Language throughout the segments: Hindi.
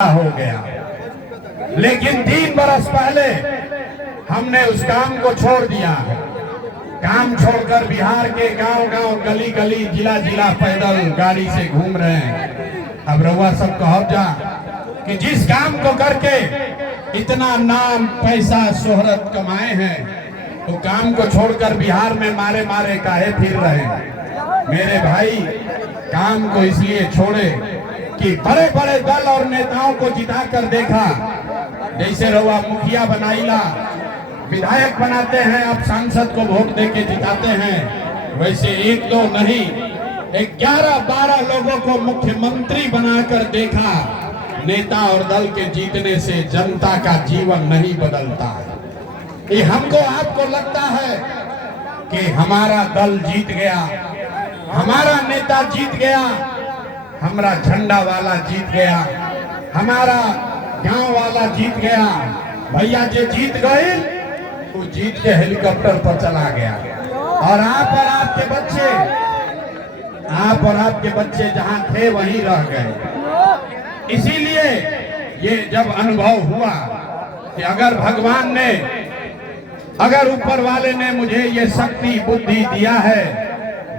हो गया। लेकिन 3 बरस पहले हमने उस काम को छोड़ दिया। काम छोड़कर बिहार के गांव-गांव, गली-गली, जिला-जिला पैदल गाड़ी से घूम रहे हैं। अब रउआ सब कहो जा कि जिस काम को करके इतना नाम, पैसा, शोहरत कमाए हैं, तो काम को छोड़कर बिहार में मारे मारे काहे फिर रहे हैं। मेरे भाई, काम को इसलिए छोड़े कि बड़े बड़े दल और नेताओं को जिता कर देखा। जैसे रउआ मुखिया बनाईला, विधायक बनाते हैं, अब सांसद को वोट देके जिताते हैं, वैसे 1-2 नहीं, 11-12 लोगों को मुख्यमंत्री बनाकर देखा। नेता और दल के जीतने से जनता का जीवन नहीं बदलता। ये हमको आपको लगता है कि हमारा दल जीत गया, हमारा नेता जीत गया, हमारा झंडा वाला जीत गया, हमारा गांव वाला जीत गया। भैया जो जीत गए वो जीत के हेलीकॉप्टर पर चला गया, और आप और आपके बच्चे जहां थे वहीं रह गए। इसीलिए ये जब अनुभव हुआ कि अगर ऊपर वाले ने मुझे ये शक्ति बुद्धि दिया है,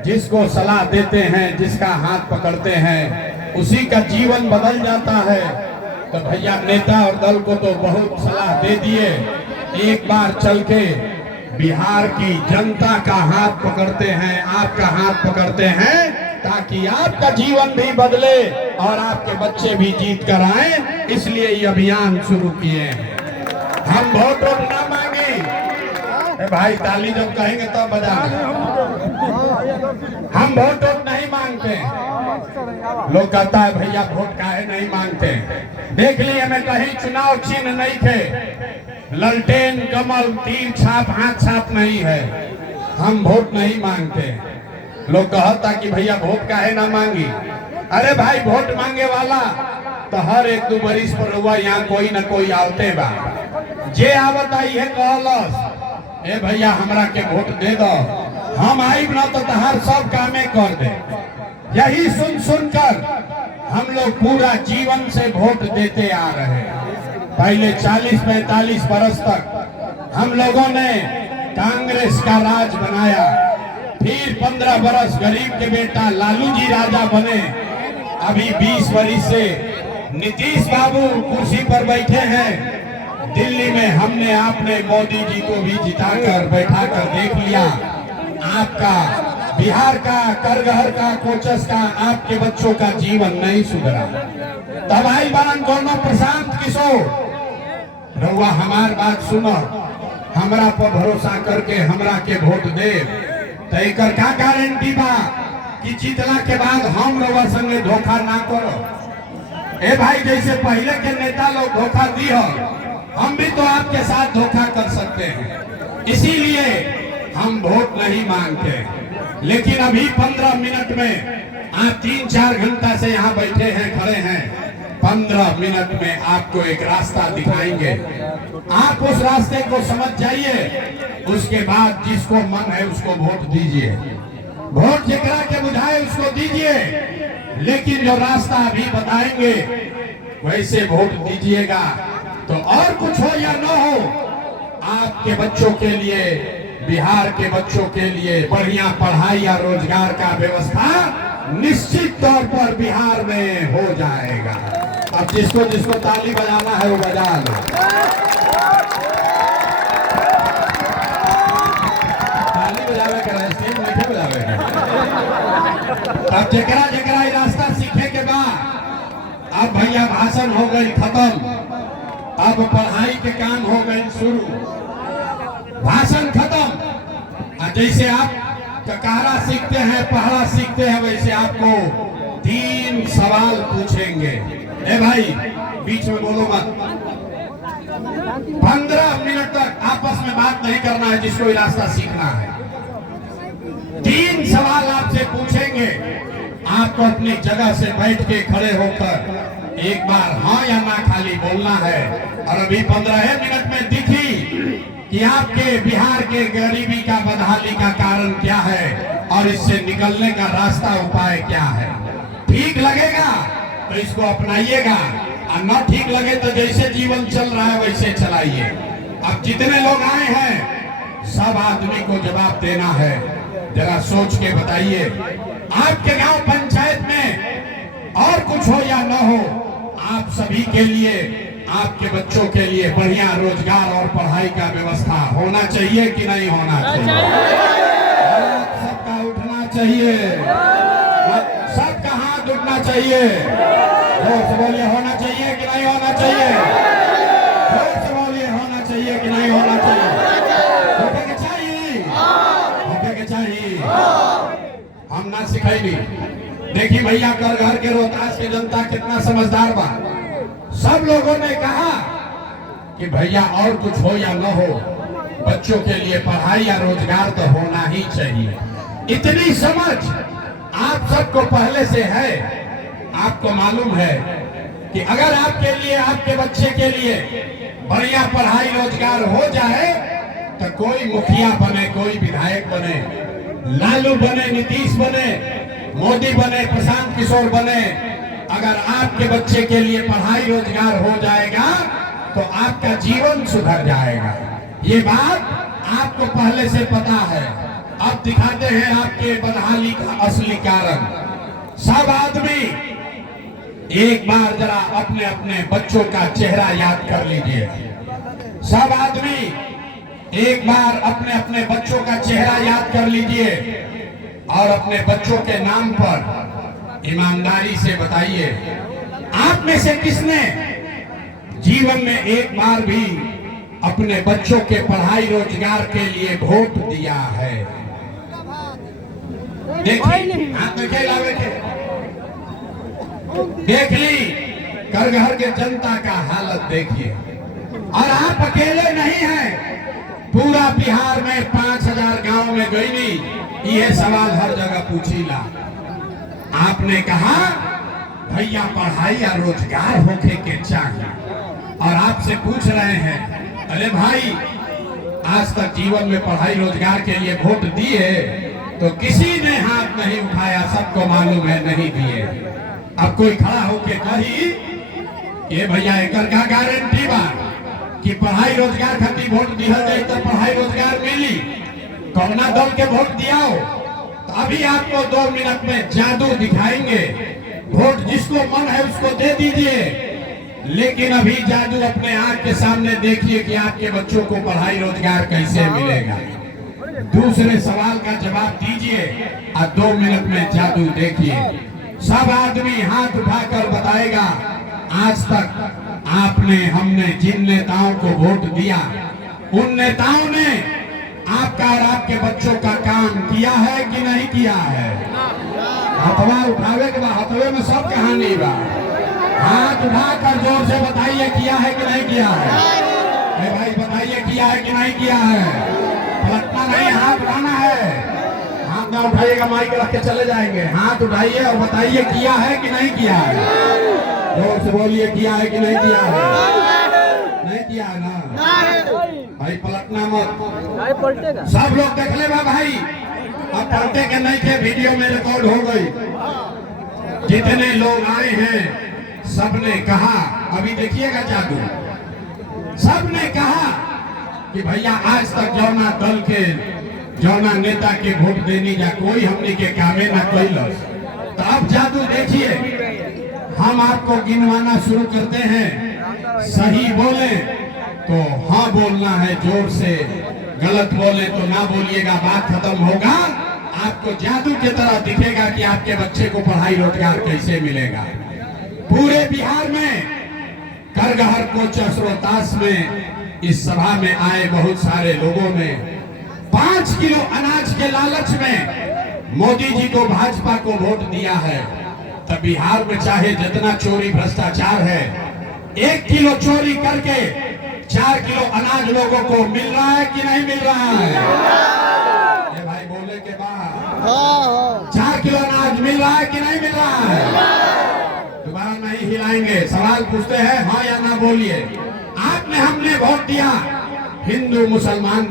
जिसको सलाह देते हैं, जिसका हाथ पकड़ते हैं, उसी का जीवन बदल जाता है। तो भैया नेता और दल को तो बहुत सलाह दे दिए, एक बार चल के बिहार की जनता का हाथ पकड़ते हैं, आपका हाथ पकड़ते हैं, ताकि आपका जीवन भी बदले और आपके बच्चे भी जीत कर आए। इसलिए ये अभियान शुरू किए हैं। हम वोट ना मांगे भाई, ताली जब कहेंगे तब तो बजाएंगे। हम वोट नहीं मांगते। लोग कहता है भैया वोट काहे नहीं मांगते। देख लिए हमें कहीं चुनाव चिन्ह नहीं थे, ललटेन, कमल, तीर छाप, हाथ छाप नहीं है। हम वोट नहीं मांगते। लोग कहता कि भैया वोट काहे ना मांगी। अरे भाई, वोट मांगे वाला तो हर 1-2 बरिस पर हुआ यहाँ कोई न कोई आवते बा। जे आवत आई है कहलस, ए भैया हमरा के वोट दे दो, हम आइब ना तो हर सब कामे कर दे। यही सुनकर हम लोग पूरा जीवन से वोट देते आ रहे हैं। पहले 40-45 बरस तक हम लोगों ने कांग्रेस का राज बनाया, फिर 15 बरस गरीब के बेटा लालू जी राजा बने। अभी 20 बरस से नीतीश बाबू कुर्सी पर बैठे हैं। दिल्ली में हमने आपने मोदी जी को भी जिताकर बैठाकर देख लिया। आपका बिहार का, करगहर का, कोचस का, आपके बच्चों का जीवन नहीं सुधरा। तब आई बारन कोनो प्रशांत किशोर, रउआ हमार बात सुनो, हमरा पर भरोसा करके हमरा के वोट दे, तो एक का गारंटी बा कि जीतला के बाद हम रउआ संगे धोखा ना करो। ए भाई, जैसे पहले के नेता लोग धोखा दी हो, हम भी तो आपके साथ धोखा कर सकते हैं। इसीलिए हम वोट नहीं मांगते। लेकिन अभी 15 मिनट में आप 3-4 घंटा से यहाँ बैठे हैं, खड़े हैं। 15 मिनट में आपको एक रास्ता दिखाएंगे। आप उस रास्ते को समझ जाइए। उसके बाद जिसको मन है उसको वोट दीजिए। वोट जिकरा के बुझाए उसको दीजिए। लेकिन जो रास्ता अभी बताएंगे वैसे वोट दीजिएगा। तो और कुछ हो या न हो, आपके बच्चों के लिए, बिहार के बच्चों के लिए बढ़िया पढ़ाई या रोजगार का व्यवस्था निश्चित तौर पर बिहार में हो जाएगा। अब जिसको ताली बजाना है वो बजा लो। ताली बजावे कर स्टेज में क्यों बजावे। अब जकरा रास्ता सीखे के बाद अब भैया भाषण हो गई खत्म, अब पढ़ाई के काम हो गए शुरू। भाषण खत्म। जैसे आप ककारा सीखते हैं, पहरा सीखते हैं, वैसे आपको 3 सवाल पूछेंगे। ए भाई, बीच में बोलो मत। 15 मिनट तक आपस में बात नहीं करना है, जिसको रास्ता सीखना है। 3 सवाल आपसे पूछेंगे। आपको अपनी जगह से बैठ के खड़े होकर एक बार हाँ या ना खाली बोलना है। और अभी 15 मिनट में दिखी कि आपके बिहार के गरीबी का, बदहाली का कारण क्या है और इससे निकलने का रास्ता, उपाय क्या है। ठीक लगेगा तो इसको अपनाइएगा, और न ठीक लगे तो जैसे जीवन चल रहा है वैसे चलाइए। अब जितने लोग आए हैं सब आदमी को जवाब देना है। जरा सोच के बताइए, आपके गांव पंचायत में और कुछ हो या न हो, आप सभी के लिए, आपके बच्चों के लिए बढ़िया रोजगार और पढ़ाई का व्यवस्था होना चाहिए कि नहीं होना चाहिए? सबका उठना चाहिए, सबका हाथ उठना चाहिए। जोर से बोलिए, होना चाहिए कि नहीं होना चाहिए? जोर से बोलिए, होना चाहिए कि नहीं होना चाहिए? होने के चाहिए, होने के चाहिए। हम ना सिखाई। देखिए भैया, कर घर के रोहतास की जनता कितना समझदार बा। सब लोगों ने कहा कि भैया और कुछ हो या न हो, बच्चों के लिए पढ़ाई या रोजगार तो होना ही चाहिए। इतनी समझ आप सबको पहले से है। आपको मालूम है कि अगर आपके लिए, आपके बच्चे के लिए बढ़िया पढ़ाई रोजगार हो जाए तो कोई मुखिया बने, कोई विधायक बने, लालू बने, नीतीश बने, मोदी बने, प्रशांत किशोर बने, अगर आपके बच्चे के लिए पढ़ाई रोजगार हो जाएगा तो आपका जीवन सुधर जाएगा। ये बात आपको पहले से पता है। अब दिखाते हैं आपके बदहाली का असली कारण। सब आदमी एक बार जरा अपने अपने बच्चों का चेहरा याद कर लीजिए। सब आदमी एक बार अपने अपने बच्चों का चेहरा याद कर लीजिए और अपने बच्चों के नाम पर ईमानदारी से बताइए, आप में से किसने जीवन में एक बार भी अपने बच्चों के पढ़ाई रोजगार के लिए वोट दिया है? देखिए, हाथ में क्या लावे थे? देख ली कर घर के जनता का हालत देखिए। और आप अकेले नहीं हैं, पूरा बिहार में 5000 गांव में गई नहीं, यह सवाल हर जगह पूछीला। आपने कहा भैया पढ़ाई या रोजगार होके के चाहिए, और आपसे पूछ रहे हैं, अरे भाई आज तक जीवन में पढ़ाई रोजगार के लिए वोट दिए तो किसी ने हाथ नहीं उठाया, सबको मालूम है नहीं दिए। अब कोई खड़ा होके कही ये भैया एकर का गारंटी बा कि पढ़ाई रोजगार खातिर वोट दिया जाए तो पढ़ाई रोजगार मिली, कौना दल के वोट दियाओ? तो अभी आपको 2 मिनट में जादू दिखाएंगे। वोट जिसको मन है उसको दे दीजिए, लेकिन अभी जादू अपने आंख के सामने देखिए कि आपके बच्चों को पढ़ाई रोजगार कैसे मिलेगा। दूसरे सवाल का जवाब दीजिए और 2 मिनट में जादू देखिए। सब आदमी हाथ उठाकर बताएगा, आज तक आपने, हमने जिन नेताओं को वोट दिया उन नेताओं ने आपका और आपके बच्चों का काम किया है कि नहीं किया है? हथवा उठावे के बाद हथवे में सब कहानी बा। हाथ उठाकर जोर से बताइए, किया है कि नहीं किया है? अरे भाई बताइए, किया है कि नहीं किया है? पलटना नहीं, हाथ उठाना है। हाथ ना उठाइएगा, माइक रख के चले जाएंगे। हाथ उठाइए और बताइए, किया है कि नहीं किया है? जोर से बोलिए, किया है कि नहीं किया है? नहीं किया है ना भाई, पलटना मत। सब लोग देख ले भाई, अब पलटे के नहीं थे, वीडियो में रिकॉर्ड हो गई। जितने लोग आए हैं सबने कहा, अभी देखिएगा जादू, सबने कहा कि भैया आज तक जौना दल के, जौना नेता के वोट देनी जा कोई हमने के कामे ना कैलस। तो अब जादू देखिए, हम आपको गिनवाना शुरू करते हैं। सही बोले तो हाँ बोलना है जोर से, गलत बोले तो ना बोलिएगा, बात खत्म होगा। आपको जादू की तरह दिखेगा कि आपके बच्चे को पढ़ाई रोजगार कैसे मिलेगा। पूरे बिहार में करगहर कोच रोहतास में इस सभा में आए बहुत सारे लोगों ने 5 किलो अनाज के लालच में मोदी जी को, भाजपा को वोट दिया है। तब बिहार में चाहे जितना चोरी भ्रष्टाचार है, 1 किलो चोरी करके 4 किलो अनाज लोगों को मिल रहा है कि नहीं मिल रहा है? ये भाई बोले के बाद 4 किलो अनाज मिल रहा है कि नहीं मिल रहा है? दोबारा नहीं हिलाएंगे, सवाल पूछते हैं हाँ या ना बोलिए। आपने, हमने वोट दिया, हिंदू मुसलमान